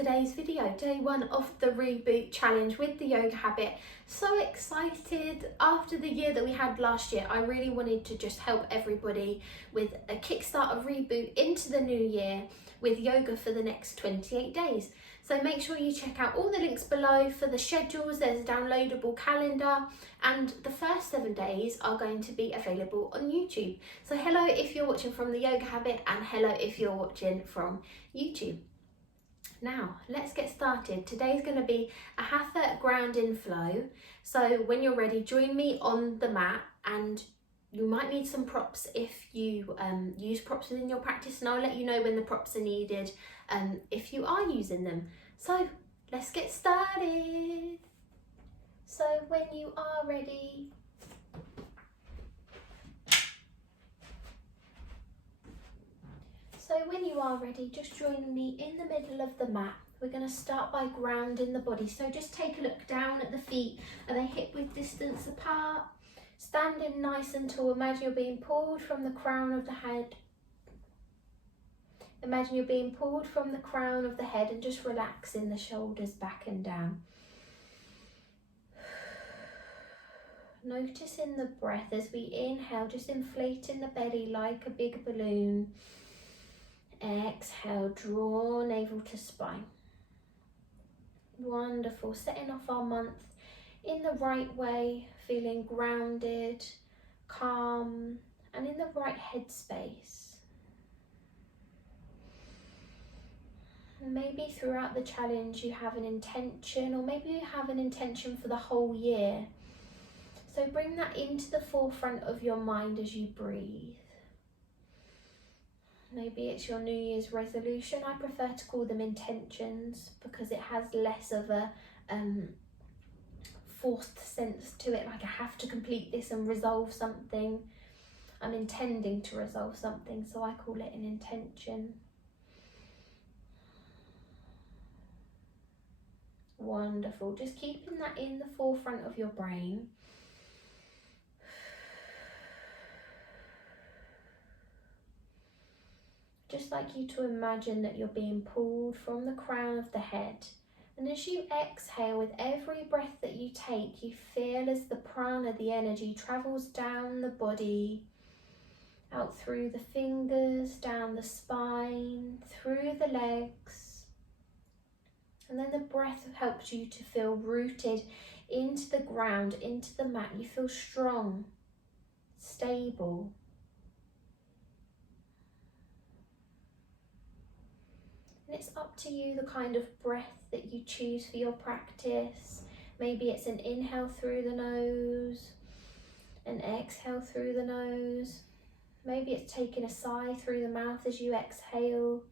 today's video, day one of the Reboot challenge with the yoga habit. So excited. After the year that we had last year, I really wanted to just help everybody with a kickstart of Reboot into the new year with yoga for the next 28 days. So make sure you check out all the links below for the schedules. There's a downloadable calendar, and the first 7 days are going to be available on YouTube. So hello if you're watching from the yoga habit, and hello if you're watching from YouTube. Now let's get started. Today's going to be a Hatha grounding flow. So when you're ready, join me on the mat, and you might need some props if you use props within your practice, and I'll let you know when the props are needed if you are using them. So let's get started. So when you are ready, just join me in the middle of the mat. We're going to start by grounding the body. So just take a look down at the feet. Are they hip width distance apart? Standing nice and tall. Imagine you're being pulled from the crown of the head. Imagine you're being pulled from the crown of the head, and just relaxing the shoulders back and down. Noticing the breath as we inhale, just inflating the belly like a big balloon. Exhale, draw navel to spine. Wonderful. Setting off our month in the right way, feeling grounded, calm, and in the right headspace. Maybe throughout the challenge you have an intention, or maybe you have an intention for the whole year. So bring that into the forefront of your mind as you breathe. Maybe it's your New Year's resolution. I prefer to call them intentions because it has less of a forced sense to it, like I have to complete this and resolve something. I'm intending to resolve something, so I call it an intention. Wonderful. Just keeping that in the forefront of your brain. Just like you to imagine that you're being pulled from the crown of the head. And as you exhale, with every breath that you take, you feel as the prana, the energy, travels down the body, out through the fingers, down the spine, through the legs. And then the breath helps you to feel rooted into the ground, into the mat. You feel strong, stable. And it's up to you the kind of breath that you choose for your practice. Maybe it's an inhale through the nose, an exhale through the nose. Maybe it's taking a sigh through the mouth as you exhale.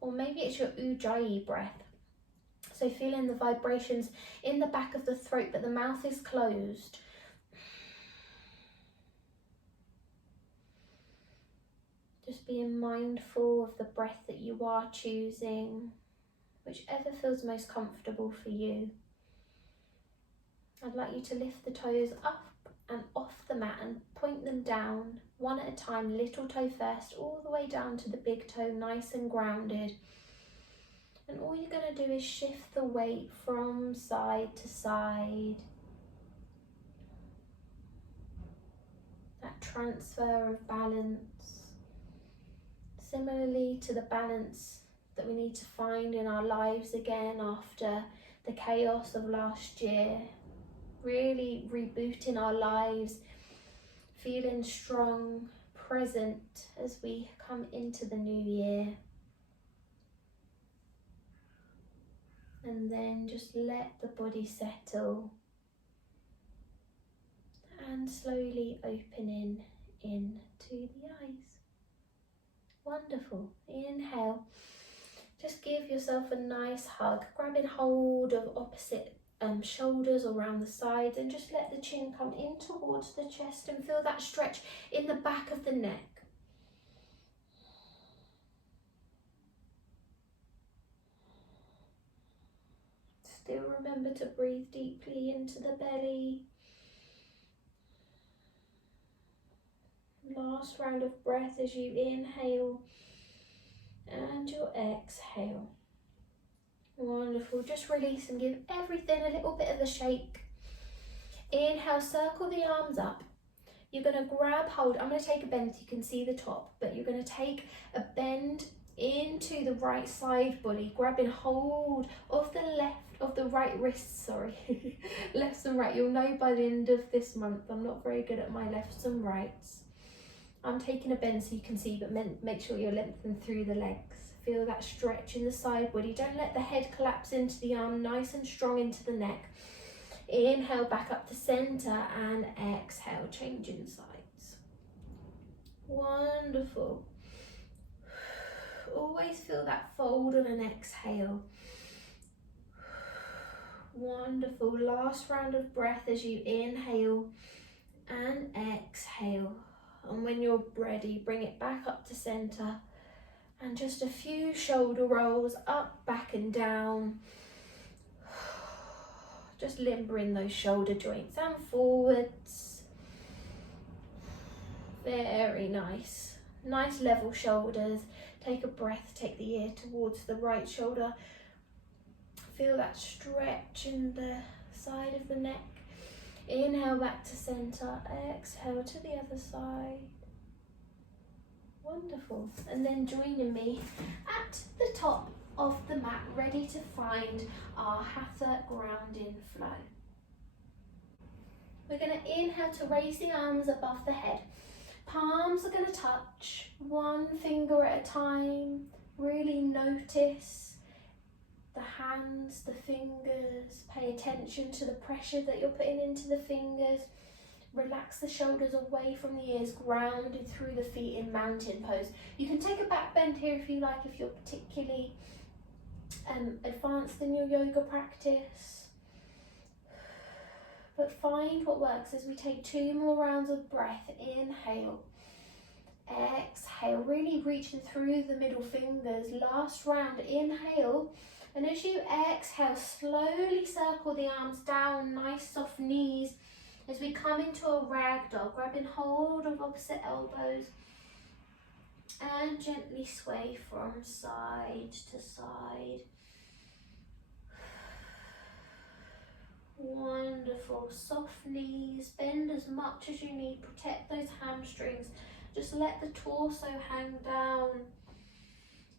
Or maybe it's your ujjayi breath. So feeling the vibrations in the back of the throat, but the mouth is closed. Just being mindful of the breath that you are choosing, whichever feels most comfortable for you. I'd like you to lift the toes up and off the mat and point them down, one at a time, little toe first, all the way down to the big toe, nice and grounded. And all you're going to do is shift the weight from side to side. That transfer of balance. Similarly to the balance that we need to find in our lives again after the chaos of last year. Really rebooting our lives, feeling strong, present as we come into the new year. And then just let the body settle and slowly opening into the eyes. Wonderful. Inhale. Just give yourself a nice hug, grabbing hold of opposite shoulders around the sides, and just let the chin come in towards the chest and feel that stretch in the back of the neck. Still remember to breathe deeply into the belly. Last round of breath as you inhale. And your exhale. Wonderful. Just release and give everything a little bit of a shake. Inhale, circle the arms up. You're going to grab hold. I'm going to take a bend so you can see the top, but you're going to take a bend into the right side body, grabbing hold of the right wrist, sorry, lefts and right. You'll know by the end of this month, I'm not very good at my lefts and rights. I'm taking a bend so you can see, but make sure you're lengthened through the legs. Feel that stretch in the side body. Don't let the head collapse into the arm, nice and strong into the neck. Inhale back up to center and exhale, changing sides. Wonderful. Always feel that fold on an exhale. Wonderful. Last round of breath as you inhale and exhale. And when you're ready, bring it back up to center. And just a few shoulder rolls up, back and down. Just limbering those shoulder joints and forwards. Very nice. Nice level shoulders. Take a breath, take the ear towards the right shoulder. Feel that stretch in the side of the neck. Inhale back to center, exhale to the other side. Wonderful. And then joining me at the top of the mat, ready to find our Hatha grounding flow. We're going to inhale to raise the arms above the head. Palms are going to touch, one finger at a time. Really notice the hands, the fingers. Pay attention to the pressure that you're putting into the fingers. Relax the shoulders away from the ears, grounded through the feet in mountain pose. You can take a back bend here if you like, if you're particularly advanced in your yoga practice. But find what works as we take 2 more rounds of breath. Inhale, exhale, really reaching through the middle fingers. Last round, inhale. And as you exhale, slowly circle the arms down, nice soft knees. As we come into a ragdoll, grabbing hold of opposite elbows and gently sway from side to side. Wonderful. Soft knees, bend as much as you need, protect those hamstrings. Just let the torso hang down.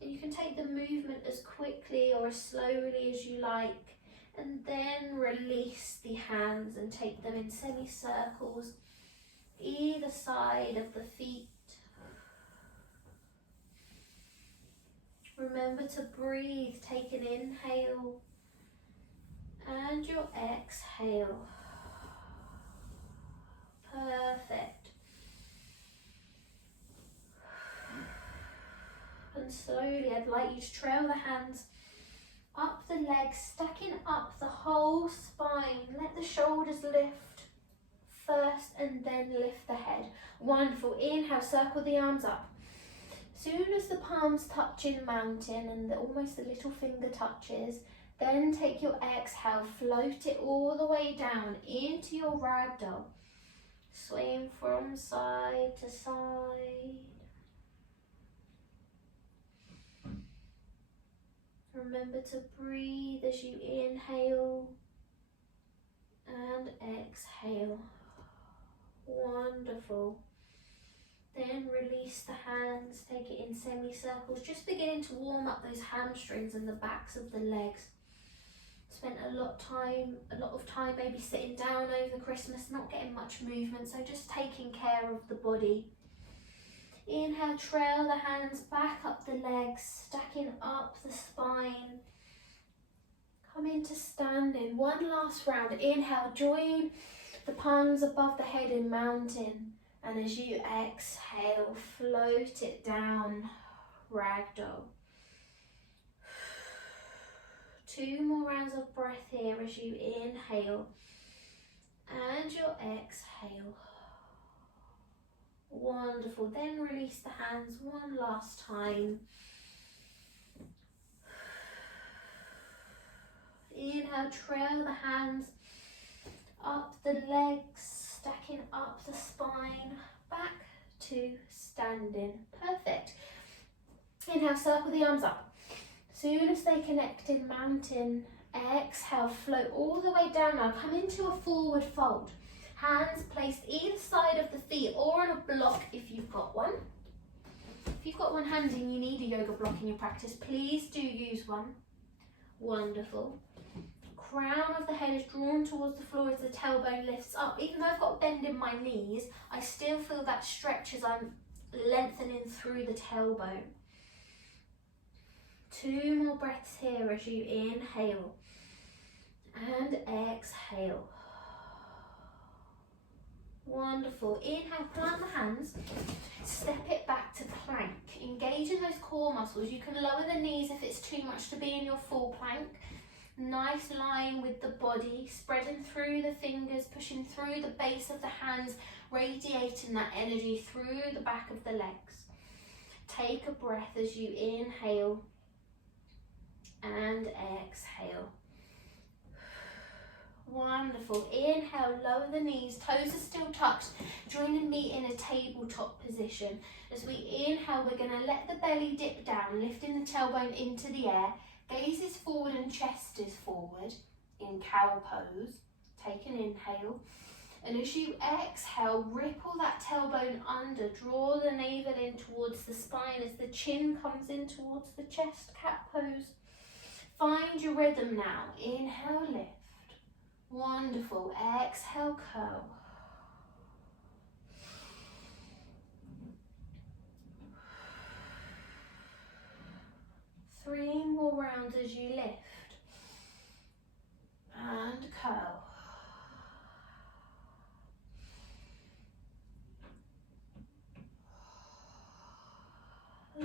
And you can take the movement as quickly or as slowly as you like. And then release the hands and take them in semicircles either side of the feet. Remember to breathe. Take an inhale and your exhale. Perfect. And slowly, I'd like you to trail the hands up the legs, stacking up the whole spine. Let the shoulders lift first and then lift the head. Wonderful. Inhale, circle the arms up. Soon as the palms touch in mountain and almost the little finger touches, then take your exhale, float it all the way down into your ragdoll. Swaying from side to side. Remember to breathe as you inhale and exhale. Wonderful. Then release the hands, take it in semicircles, just beginning to warm up those hamstrings and the backs of the legs. Spent a lot of time maybe sitting down over Christmas, not getting much movement, so just taking care of the body. Inhale, trail the hands back up the legs, stacking up the spine. Come into standing. One last round. Inhale, join the palms above the head in mountain. And as you exhale, float it down, ragdoll. 2 more rounds of breath here as you inhale and your exhale. Wonderful. Then release the hands one last time. Inhale, trail the hands up the legs, stacking up the spine, back to standing. Perfect. Inhale, circle the arms up. Soon as they connect in mountain, exhale, float all the way down now. Come into a forward fold. Hands placed either side of the feet or on a block if you've got one. If you've got one hand and you need a yoga block in your practice, please do use one. Wonderful. Crown of the head is drawn towards the floor as the tailbone lifts up. Even though I've got bend in my knees, I still feel that stretch as I'm lengthening through the tailbone. 2 more breaths here as you inhale and exhale. Wonderful. Inhale, plant the hands, step it back to plank. Engaging those core muscles. You can lower the knees if it's too much to be in your full plank. Nice line with the body, spreading through the fingers, pushing through the base of the hands, radiating that energy through the back of the legs. Take a breath as you inhale and exhale. Wonderful. Inhale, lower the knees, toes are still touched, joining me in a tabletop position. As we inhale, we're going to let the belly dip down, lifting the tailbone into the air. Gaze is forward and chest is forward in cow pose. Take an inhale. And as you exhale, ripple that tailbone under. Draw the navel in towards the spine as the chin comes in towards the chest, cat pose. Find your rhythm now. Inhale, lift. Wonderful. Exhale, curl. Three more rounds as you lift and curl.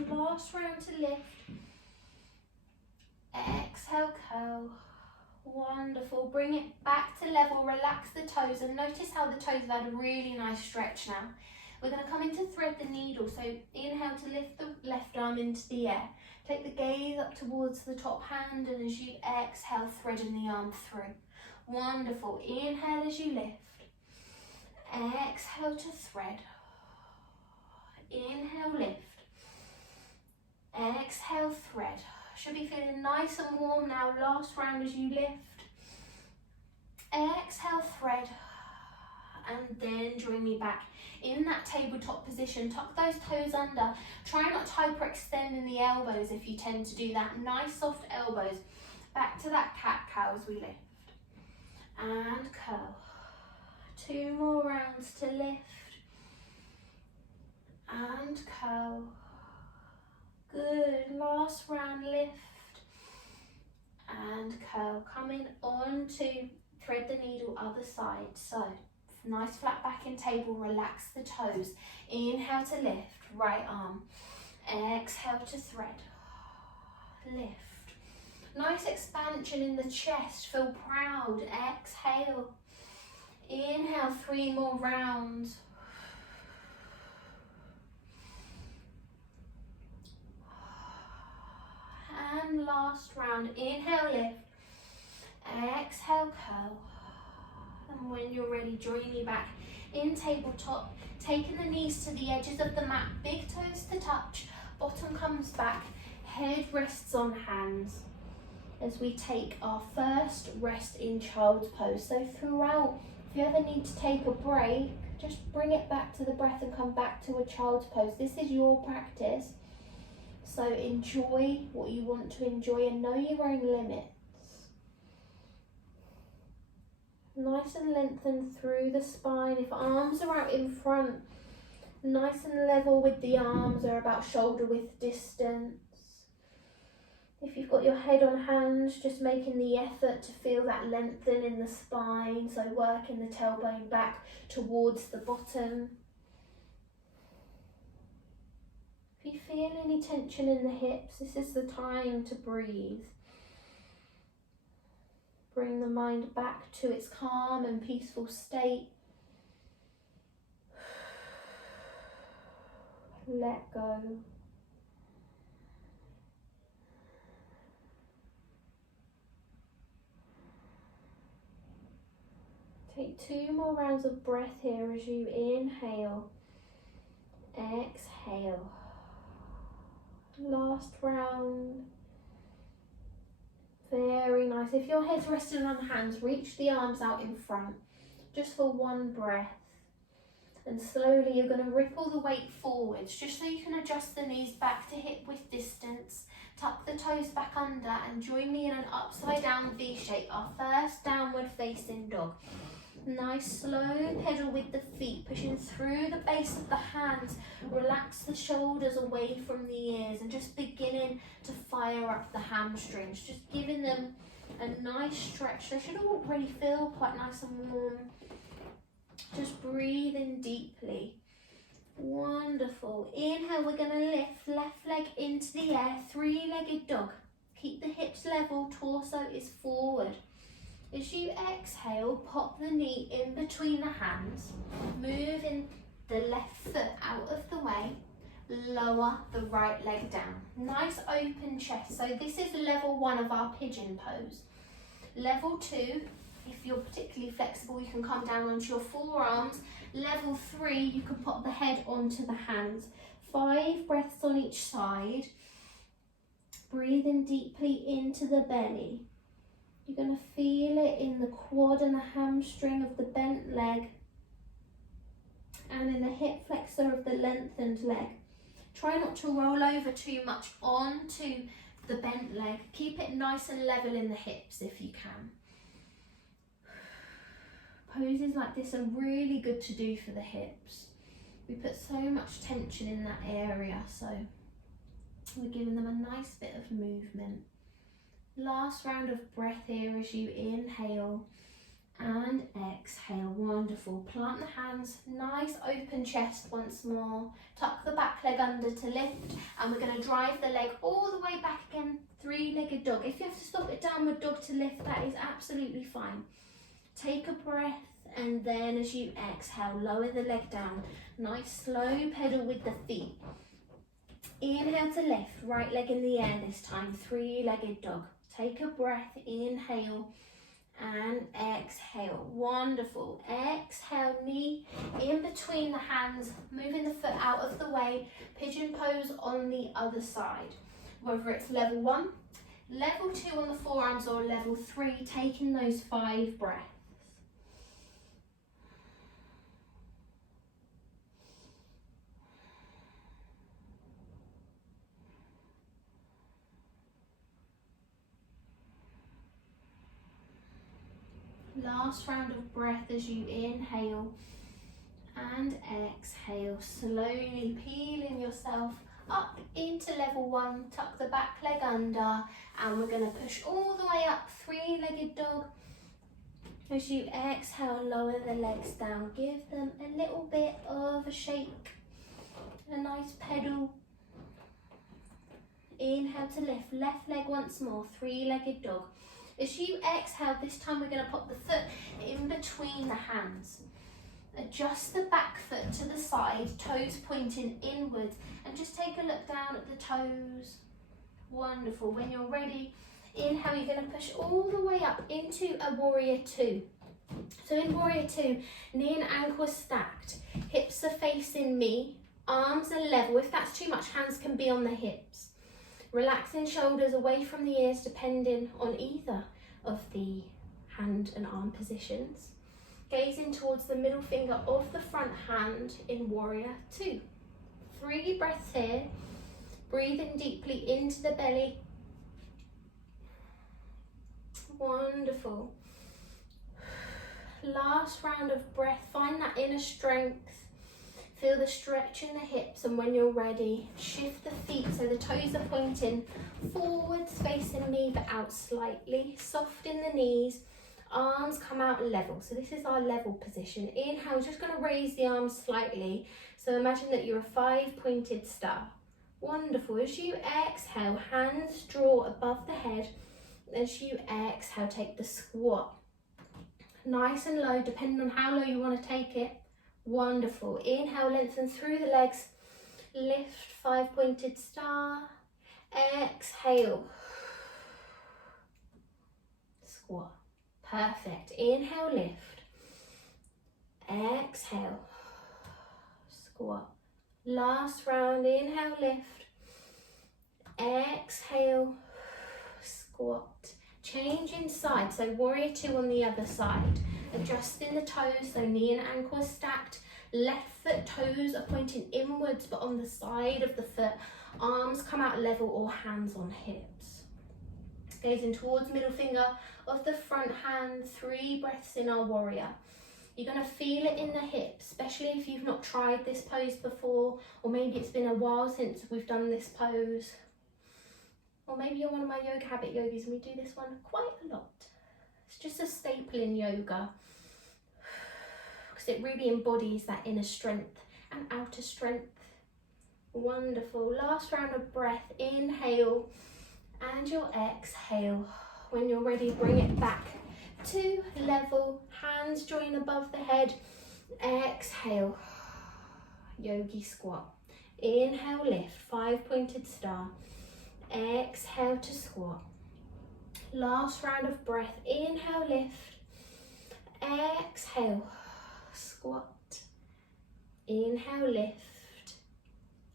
Last round to lift. Exhale, curl. Wonderful. Bring it back to level. Relax the toes and notice how the toes have had a really nice stretch now. We're going to come into thread the needle. So inhale to lift the left arm into the air. Take the gaze up towards the top hand, and as you exhale, threading the arm through. Wonderful. Inhale as you lift. Exhale to thread. Inhale, lift. Exhale, thread. Should be feeling nice and warm now. Last round as you lift. Exhale, thread. And then join me back in that tabletop position. Tuck those toes under. Try not to hyperextend in the elbows if you tend to do that. Nice soft elbows. Back to that cat-cow as we lift. And curl. 2 more rounds to lift. And curl. Good. Last round, lift. And curl. Coming on to thread the needle other side. So, nice flat back in table, relax the toes. Inhale to lift, right arm. Exhale to thread. Lift. Nice expansion in the chest, feel proud. Exhale. Inhale, 3 more rounds. And last round. Inhale, lift. Exhale, curl. And when you're ready, join me back in tabletop, taking the knees to the edges of the mat, big toes to touch, bottom comes back, head rests on hands as we take our first rest in child's pose. So throughout, if you ever need to take a break, just bring it back to the breath and come back to a child's pose. This is your practice, so enjoy what you want to enjoy and know your own limits. Nice and lengthened through the spine. If arms are out in front, nice and level with the arms, or about shoulder width distance. If you've got your head on hands, just making the effort to feel that lengthen in the spine, so working the tailbone back towards the bottom. If you feel any tension in the hips, this is the time to breathe. Bring the mind back to its calm and peaceful state. Let go. Take 2 more rounds of breath here as you inhale, exhale. Last last round. Very nice. If your head's resting on hands, reach the arms out in front, just for one breath. And slowly you're going to ripple the weight forwards, just so you can adjust the knees back to hip width distance. Tuck the toes back under and join me in an upside down V shape, our first downward facing dog. Nice slow pedal with the feet, pushing through the base of the hands. Relax the shoulders away from the ears and just beginning to fire up the hamstrings, just giving them a nice stretch. They should already feel quite nice and warm. Just breathe in deeply. Wonderful. Inhale, we're going to lift left leg into the air, three-legged dog. Keep the hips level, torso is forward. As you exhale, pop the knee in between the hands, moving the left foot out of the way, lower the right leg down. Nice open chest. So this is level 1 of our pigeon pose. Level 2, if you're particularly flexible, you can come down onto your forearms. Level 3, you can pop the head onto the hands. 5 breaths on each side. Breathing deeply into the belly. You're going to feel it in the quad and the hamstring of the bent leg, and in the hip flexor of the lengthened leg. Try not to roll over too much onto the bent leg. Keep it nice and level in the hips if you can. Poses like this are really good to do for the hips. We put so much tension in that area, so we're giving them a nice bit of movement. Last round of breath here as you inhale and exhale. Wonderful. Plant the hands, nice open chest once more. Tuck the back leg under to lift, and we're going to drive the leg all the way back again. Three-legged dog. If you have to stop at downward dog to lift, that is absolutely fine. Take a breath, and then as you exhale, lower the leg down. Nice slow pedal with the feet. Inhale to lift, right leg in the air this time, three-legged dog. Take a breath, inhale and exhale. Wonderful. Exhale, knee in between the hands, moving the foot out of the way. Pigeon pose on the other side. Whether it's level 1, level 2 on the forearms, or level 3, taking those 5 breaths. Last round of breath as you inhale and exhale, slowly peeling yourself up into level 1, tuck the back leg under, and we're going to push all the way up, three-legged dog. As you exhale, lower the legs down, give them a little bit of a shake, a nice pedal. Inhale to lift, left leg once more, three-legged dog. As you exhale, this time we're going to pop the foot in between the hands. Adjust the back foot to the side, toes pointing inwards, and just take a look down at the toes. Wonderful. When you're ready, inhale, you're going to push all the way up into a warrior 2. So in warrior 2, knee and ankle are stacked, hips are facing me, arms are level. If that's too much, hands can be on the hips. Relaxing shoulders away from the ears depending on either of the hand and arm positions. Gazing towards the middle finger of the front hand in warrior 2. 3 breaths here. Breathing deeply into the belly. Wonderful. Last round of breath. Find that inner strength. Feel the stretch in the hips, and when you're ready, shift the feet so the toes are pointing forwards, facing me but out slightly. Soften the knees, arms come out level. So this is our level position. Inhale, just going to raise the arms slightly. So imagine that you're a 5-pointed star. Wonderful. As you exhale, hands draw above the head. As you exhale, take the squat. Nice and low, depending on how low you want to take it. Wonderful. Inhale, lengthen through the legs. Lift, 5-pointed star. Exhale. Squat. Perfect. Inhale, lift. Exhale. Squat. Last round. Inhale, lift. Changing side, so warrior two on the other side. Adjusting the toes, so knee and ankle are stacked. Left foot toes are pointing inwards but on the side of the foot. Arms come out level or hands on hips. Gazing towards middle finger of the front hand. 3 breaths in our warrior. You're going to feel it in the hips, especially if you've not tried this pose before, or maybe it's been a while since we've done this pose. Or maybe you're one of my yoga habit yogis and we do this one quite a lot. It's just a staple in yoga because it really embodies that inner strength and outer strength. Wonderful. Last round of breath. Inhale and your exhale. When you're ready, bring it back to level. Hands join above the head. Exhale. Yogi squat. Inhale, lift. 5-pointed star. Exhale to squat. Last round of breath. Inhale, lift. Exhale, squat. Inhale, lift.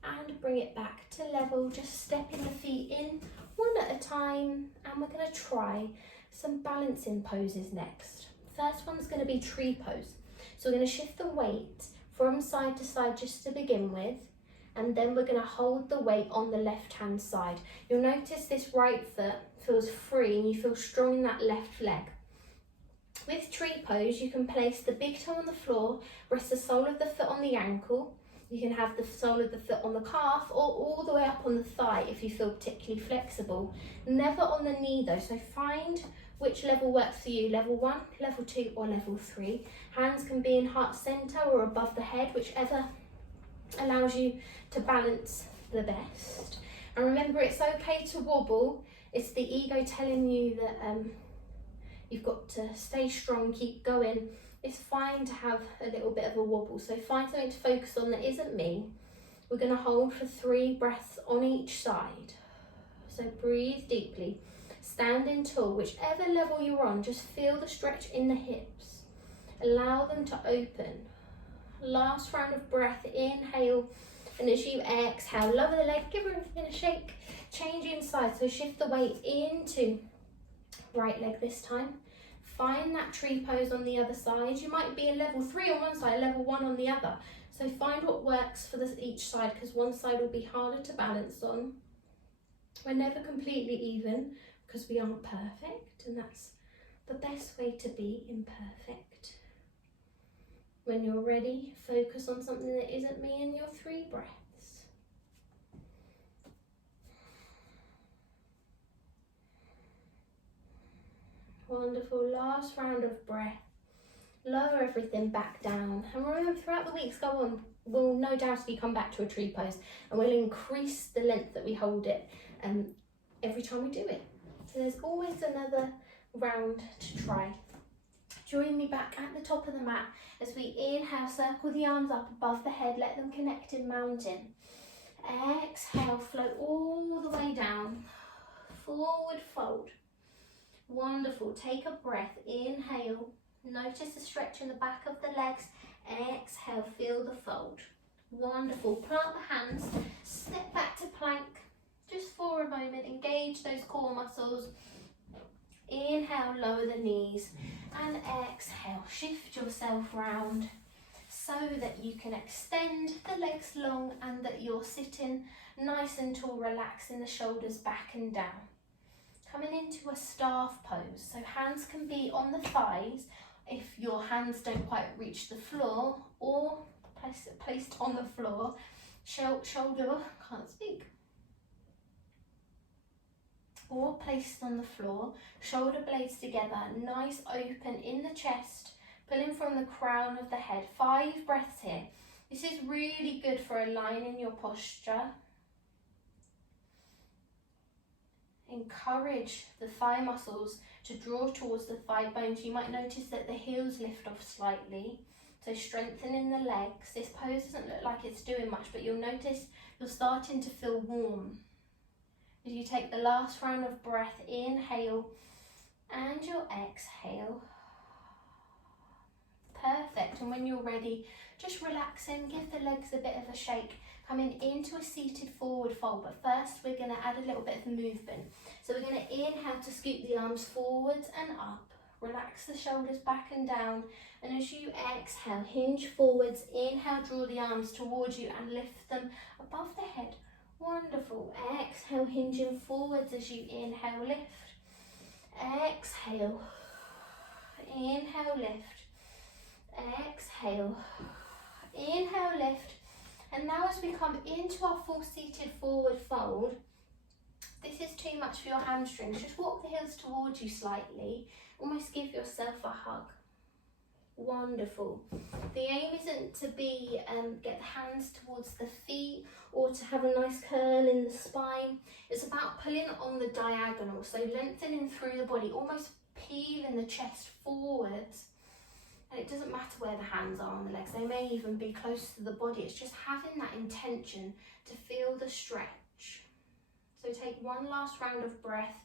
And bring it back to level. Just stepping the feet in one at a time. And we're going to try some balancing poses next. First one's going to be tree pose. So we're going to shift the weight from side to side just to begin with. And then we're going to hold the weight on the left hand side. You'll notice this right foot feels free and you feel strong in that left leg. With tree pose, you can place the big toe on the floor, rest the sole of the foot on the ankle. You can have the sole of the foot on the calf or all the way up on the thigh if you feel particularly flexible. Never on the knee though, so find which level works for you, level 1, level 2 or level 3. Hands can be in heart center or above the head, whichever allows you to balance the best. And remember, it's okay to wobble. It's the ego telling you that you've got to stay strong, keep going. It's fine to have a little bit of a wobble. So find something to focus on that isn't me. We're going to hold for 3 breaths on each side. So breathe deeply. Standing tall, whichever level you're on, just feel the stretch in the hips. Allow them to open. Last round of breath. Inhale, and as you exhale, lower the leg, give everything a shake. Changing side, so shift the weight into right leg this time. Find that tree pose on the other side. You might be a level 3 on one side, level 1 on the other. So find what works for each side, because one side will be harder to balance on. We're never completely even because we aren't perfect, and that's the best way to be, imperfect. When you're ready, focus on something that isn't me in your 3 breaths. Wonderful. Last round of breath. Lower everything back down. And remember, throughout the weeks go on, we'll no doubt come back to a tree pose and we'll increase the length that we hold it every time we do it. So there's always another round to try. Join me back at the top of the mat as we inhale, circle the arms up above the head, let them connect in mountain. Exhale, float all the way down, forward fold. Wonderful, take a breath, inhale, notice the stretch in the back of the legs, exhale, feel the fold. Wonderful, plant the hands, step back to plank, just for a moment, engage those core muscles. Inhale, lower the knees, and exhale, shift yourself round so that you can extend the legs long and that you're sitting nice and tall, relaxing the shoulders back and down. Coming into a staff pose, so hands can be on the thighs if your hands don't quite reach the floor, or placed on the floor, shoulder, can't speak, or placed on the floor, shoulder blades together, nice open in the chest, pulling from the crown of the head. 5 breaths here. This is really good for aligning your posture. Encourage the thigh muscles to draw towards the thigh bones. You might notice that the heels lift off slightly, so strengthening the legs. This pose doesn't look like it's doing much, but you'll notice you're starting to feel warm. As you take the last round of breath, inhale, and your exhale. Perfect, and when you're ready, just relaxing, give the legs a bit of a shake, coming into a seated forward fold, but first we're going to add a little bit of movement. So we're going to inhale to scoop the arms forwards and up, relax the shoulders back and down, and as you exhale, hinge forwards, inhale, draw the arms towards you and lift them above the head. Wonderful. Exhale, hinging forwards as you inhale, lift. Exhale, inhale, lift. Exhale, inhale, lift. And now as we come into our full seated forward fold, this is too much for your hamstrings. Just walk the heels towards you slightly. Almost give yourself a hug. Wonderful. The aim isn't to be get the hands towards the feet or to have a nice curl in the spine. It's about pulling on the diagonal, so lengthening through the body, almost peeling the chest forwards. And it doesn't matter where the hands are on the legs, they may even be close to the body. It's just having that intention to feel the stretch. So take one last round of breath.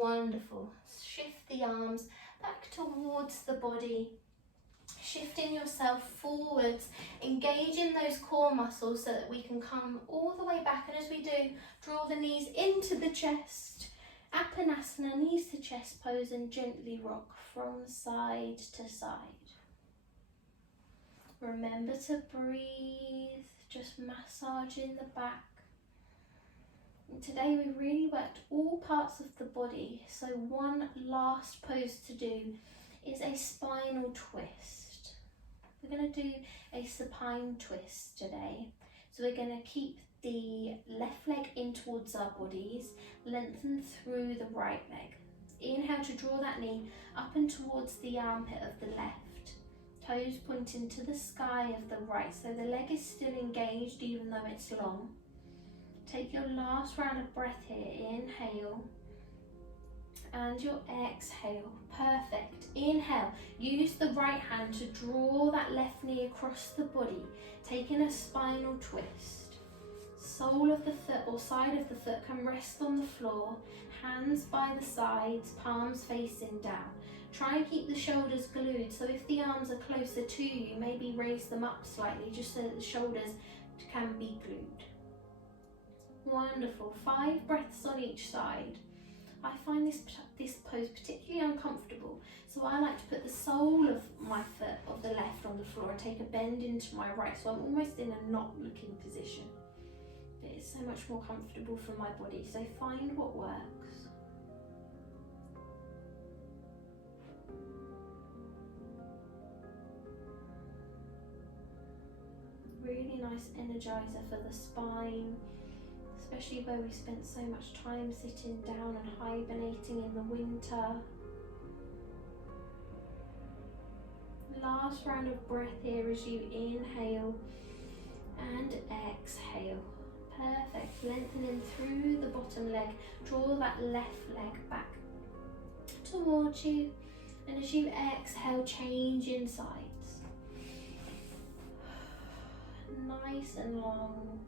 Wonderful. Shift the arms back towards the body, shifting yourself forwards, engaging those core muscles so that we can come all the way back. And as we do, draw the knees into the chest. Apanasana, knees to chest pose, and gently rock from side to side. Remember to breathe, just massaging the back. And today we really worked all parts of the body, so one last pose to do is a spinal twist. We're going to do a supine twist today. So we're going to keep the left leg in towards our bodies, lengthen through the right leg. Inhale to draw that knee up and towards the armpit of the left. Toes pointing to the sky of the right, so the leg is still engaged even though it's long. Take your last round of breath here. Inhale and your exhale. Perfect. Inhale. Use the right hand to draw that left knee across the body, taking a spinal twist. Sole of the foot or side of the foot can rest on the floor, hands by the sides, palms facing down. Try and keep the shoulders glued, so if the arms are closer to you, maybe raise them up slightly just so that the shoulders can be glued. Wonderful. 5 breaths on each side. I find this pose particularly uncomfortable, so I like to put the sole of my foot of the left on the floor and take a bend into my right, so I'm almost in a not looking position. But it's so much more comfortable for my body, so find what works. Really nice energizer for the spine, especially where we spent so much time sitting down and hibernating in the winter. Last round of breath here as you inhale and exhale. Perfect. Lengthening through the bottom leg. Draw that left leg back towards you, and as you exhale, change in sides. Nice and long.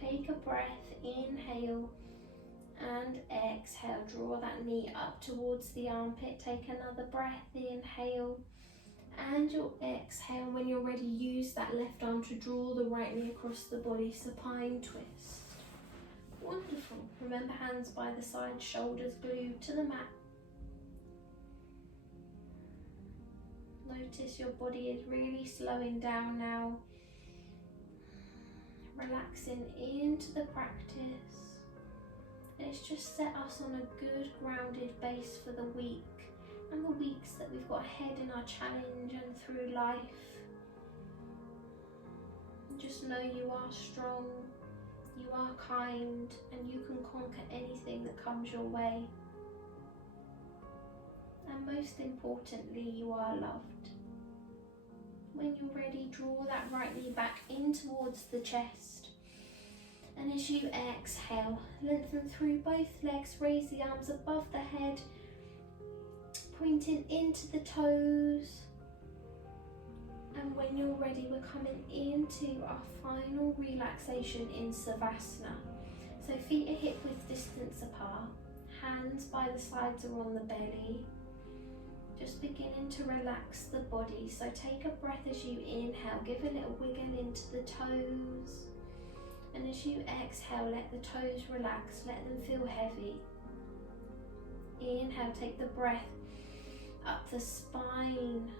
Take a breath, inhale and exhale. Draw that knee up towards the armpit. Take another breath, inhale and your exhale. When you're ready, use that left arm to draw the right knee across the body, supine twist. Wonderful. Remember, hands by the side, shoulders glued to the mat. Notice your body is really slowing down now. Relaxing into the practice, and it's just set us on a good grounded base for the week and the weeks that we've got ahead in our challenge and through life. Just know you are strong, you are kind, and you can conquer anything that comes your way. And most importantly, you are loved. When you're ready, draw that right knee back in towards the chest. And as you exhale, lengthen through both legs, raise the arms above the head, pointing into the toes. And when you're ready, we're coming into our final relaxation in Savasana. So feet are hip width distance apart, hands by the sides or on the belly. just beginning to relax the body. So take a breath as you inhale, give a little wiggle into the toes. And as you exhale, let the toes relax, let them feel heavy. Inhale, take the breath up the spine.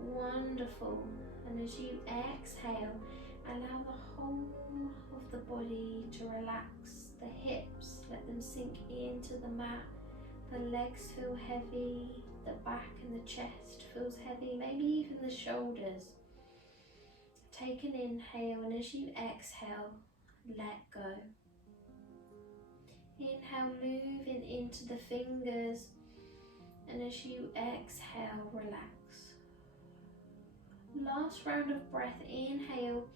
Wonderful. And as you exhale, allow the whole of the body to relax. The hips, let them sink into the mat. The legs feel heavy. The back and the chest feels heavy. Maybe even the shoulders. Take an inhale, and as you exhale, let go. Inhale, moving into the fingers. And as you exhale, relax. Last round of breath. Inhale,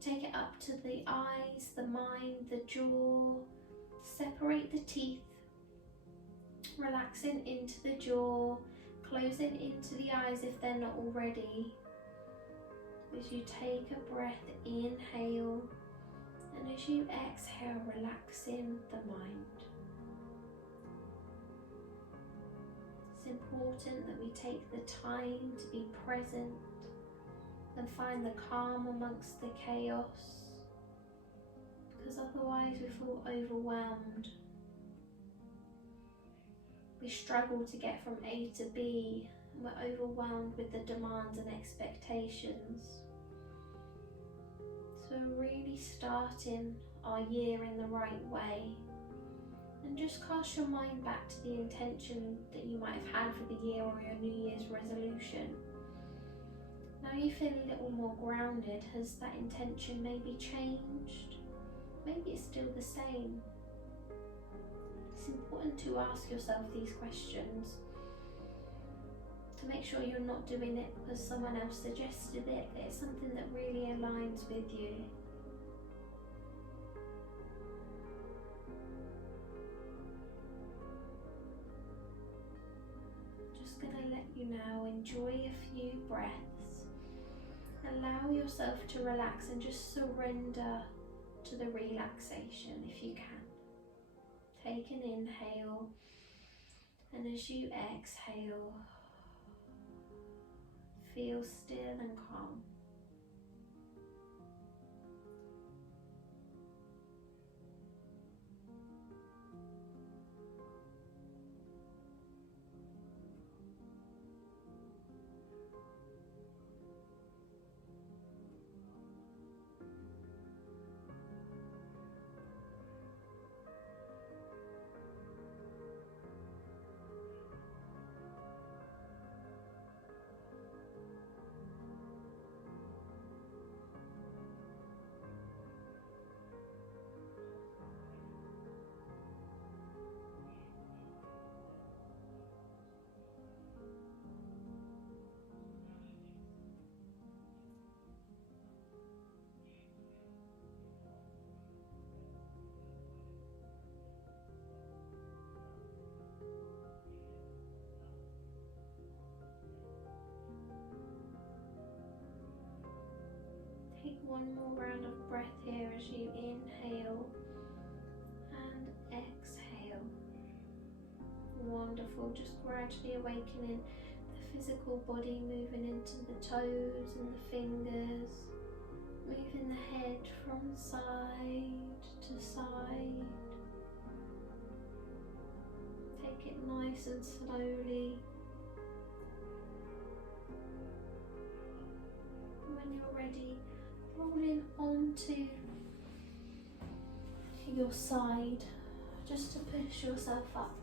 take it up to the eyes, the mind, the jaw. Separate the teeth, relaxing into the jaw, closing into the eyes if they're not already. As you take a breath, inhale, and as you exhale, relaxing the mind. It's important that we take the time to be present and find the calm amongst the chaos, because otherwise we feel overwhelmed. We struggle to get from A to B, and we're overwhelmed with the demands and expectations. So we're really starting our year in the right way. And just cast your mind back to the intention that you might have had for the year or your New Year's resolution. Now you feel a little more grounded. Has that intention maybe changed? Maybe it's still the same. It's important to ask yourself these questions to make sure you're not doing it because someone else suggested it, that it's something that really aligns with you. Just going to let you now enjoy a few breaths. Allow yourself to relax and just surrender to the relaxation if you can. Take an inhale, and as you exhale, feel still and calm. Take one more round of breath here as you inhale and exhale. Wonderful, just gradually awakening the physical body, moving into the toes and the fingers, moving the head from side to side. Take it nice and slowly. When you're ready, rolling onto your side, just to push yourself up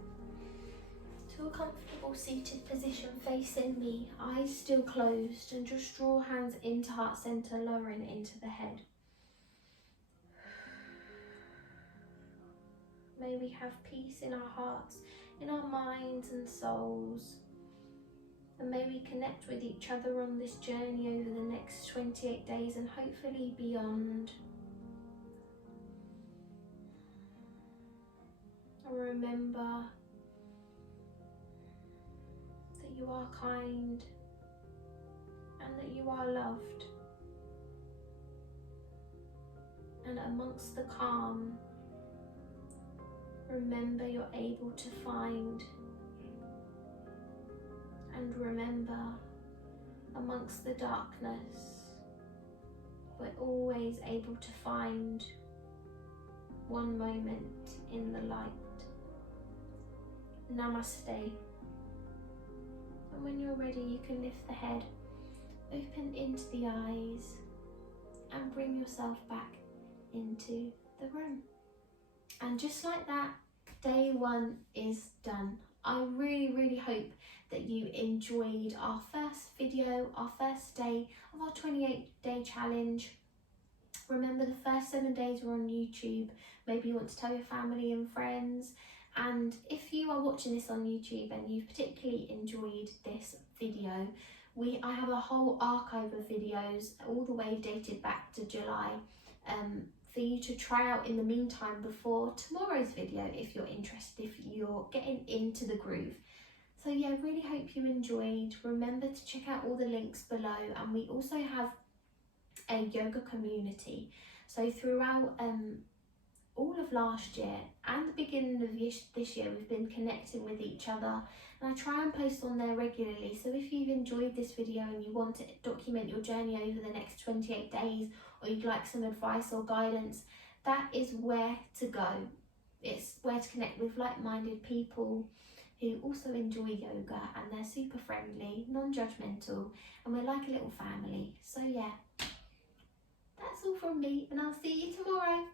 to a comfortable seated position facing me, eyes still closed, and just draw hands into heart center, lowering into the head. May we have peace in our hearts, in our minds and souls. And may we connect with each other on this journey over the next 28 days and hopefully beyond. And remember that you are kind and that you are loved. And amongst the calm, remember you're able to find And remember, amongst the darkness, we're always able to find one moment in the light. Namaste. And when you're ready, you can lift the head, open into the eyes, and bring yourself back into the room. And just like that, day 1 is done. I really hope that you enjoyed our first video, our first day of our 28-day challenge. Remember, the first 7 days were on YouTube. Maybe you want to tell your family and friends. And if you are watching this on YouTube and you've particularly enjoyed this video, I have a whole archive of videos all the way dated back to July for you to try out in the meantime before tomorrow's video if you're interested, if you're getting into the groove. So yeah, really hope you enjoyed. Remember to check out all the links below, and we also have a yoga community. So throughout all of last year and the beginning of this year, we've been connecting with each other, and I try and post on there regularly. So if you've enjoyed this video and you want to document your journey over the next 28 days, or you'd like some advice or guidance, that is where to go. It's where to connect with like-minded people who also enjoy yoga, and they're super friendly, non-judgmental, and we're like a little family. So yeah, that's all from me, and I'll see you tomorrow.